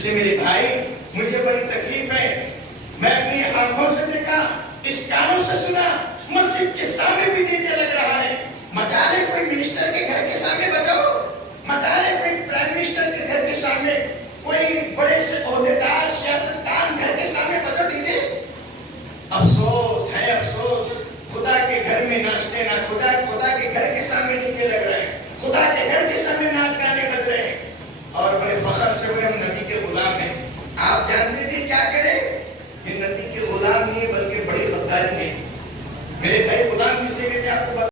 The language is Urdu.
اس لیے میرے بھائی مجھے بڑی تکلیف ہے، میں اپنی آنکھوں سے دیکھا، اس کانوں سے سنا، مسجد کے سامنے بھی ڈیجے لگ رہا ہے۔ مجالے کوئی منسٹر کے گھر کے سامنے بجاؤ، مجالے کوئی پرائم منسٹر کے گھر کے سامنے، کوئی بڑے سے عہدیدار سیاستدان گھر کے سامنے بجاؤ ڈیجے۔ افسوس ہے افسوس، خدا کے گھر میں ناچتے نہ خدا کے گھر کے سامنے ڈیجے لگ رہے ہیں، خدا کے گھر کے سامنے ناچ گانے بج رہے ہیں، اور بڑے فخر سے بڑے ہم نبی کے غلام ہیں۔ آپ جانتے تھے کیا کریں؟ یہ نبی کے غلام نہیں بلکہ بڑی غداری ہے۔ میرے بھائی غلام کسے کہتے ہیں آپ کو